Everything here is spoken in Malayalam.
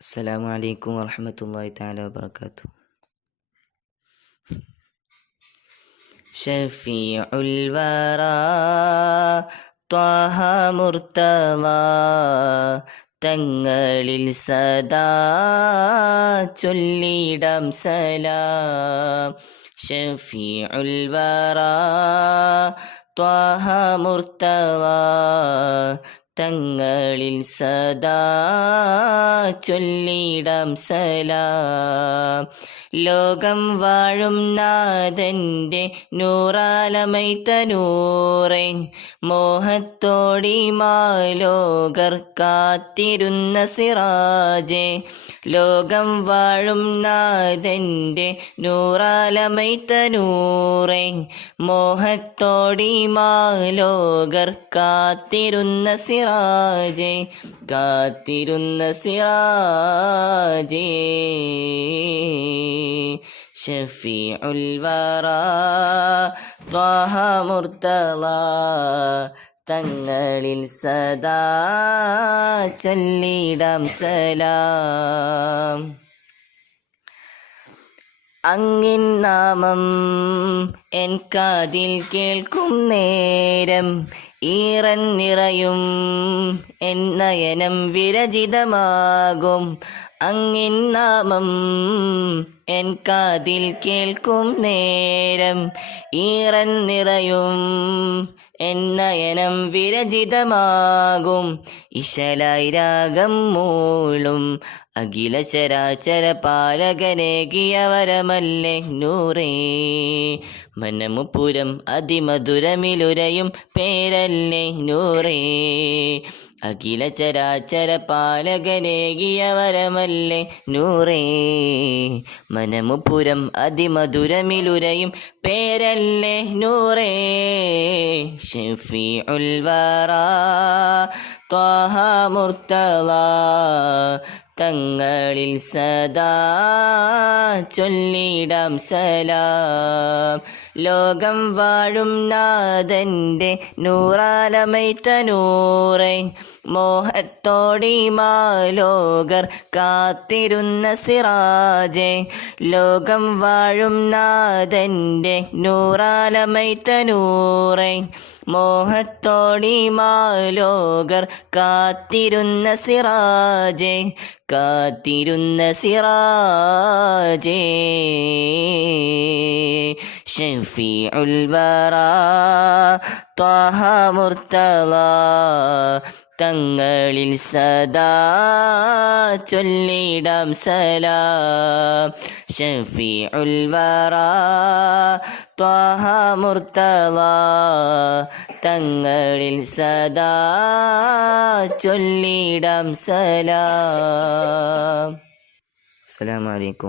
السلام عليكم ورحمة الله تعالى وبركاته. شفيع الورى طه مرتضى തങ്ങളിൽ സദാ ചൊല്ലിടാം സലാം. ഷഫീഉൽ വറാ ത്വഹ മുർത്തദാ തങ്ങളിൽ സദാ ചൊല്ലിടാം സലാം. ലോകം വാഴും നാഥന്റെ നൂറാലമൈത്ത നൂറേ, മോഹത്തോടി മാലോകർ കാത്തിരുന്ന സിറാജേ. ലോകം വാഴും നാഥന്റെ നൂറാലമൈത്ത നൂറേ, മോഹത്തോടി മാലോകർ കാത്തിരുന്ന സിറാജേ, കാത്തിരുന്ന സിറാജേ. ഷഫീഉൽ വറാ ത്വഹ മുർത്തദാ തങ്ങളിൽ സദാ ചൊല്ലിടാം സലാം. അങ്ങിൻ നാമം എൻ കാതിൽ കേൾക്കും നേരം, ഈറൻ നിറയും എൻ നയനം വിരചിതമാകും. അങ്ങിൻ നാമം എൻ കാതിൽ കേൾക്കും നേരം, ഈറൻ നിറയും എൻ നയനം വിരചിതമാകും. ഇശലായി രാഗം മൂളും അഖില ചരാചര പാലകനേകിയ വരമല്ലേ നൂറേ. മനമുപുരം അതിമധുരമിലുരയും പേരല്ലേ നൂറേ. അഖില ചരാചര പാലകനേകിയ വരമല്ലേ നൂറേ. മനമുപുരം അതിമധുരമിലുരയും പേരല്ലേ നൂറേ. ഷഫീഉൽ വറാ ത്വഹ മുർത്തദാ തങ്ങളിൽ സദാ ചൊല്ലിടാം സലാം. ലോകം വാഴും നാഥന്റെ നൂറാലമൈത്ത നൂറേ, മോഹത്തോടി മാലോകർ കാത്തിരുന്ന സിറാജേ. ലോകം വാഴും നാഥന്റെ നൂറാലമൈത്ത നൂറേ, മോഹത്തോടി മാലോകർ കാത്തിരുന്ന സിറാജേ, കാത്തിരുന്ന സിറാജേ. ഷഫീഉൽ വറാ ത്വഹ മുർത്തദാ തങ്ങളിൽ സദാ ചൊല്ലിടാം സലാം. ഷഫീഉൽ വറാ ത്വഹ മുർത്തദാ തങ്ങളിൽ സദാ ചൊല്ലിടാം സലാം. അസ്സലാമു അലൈക്കും.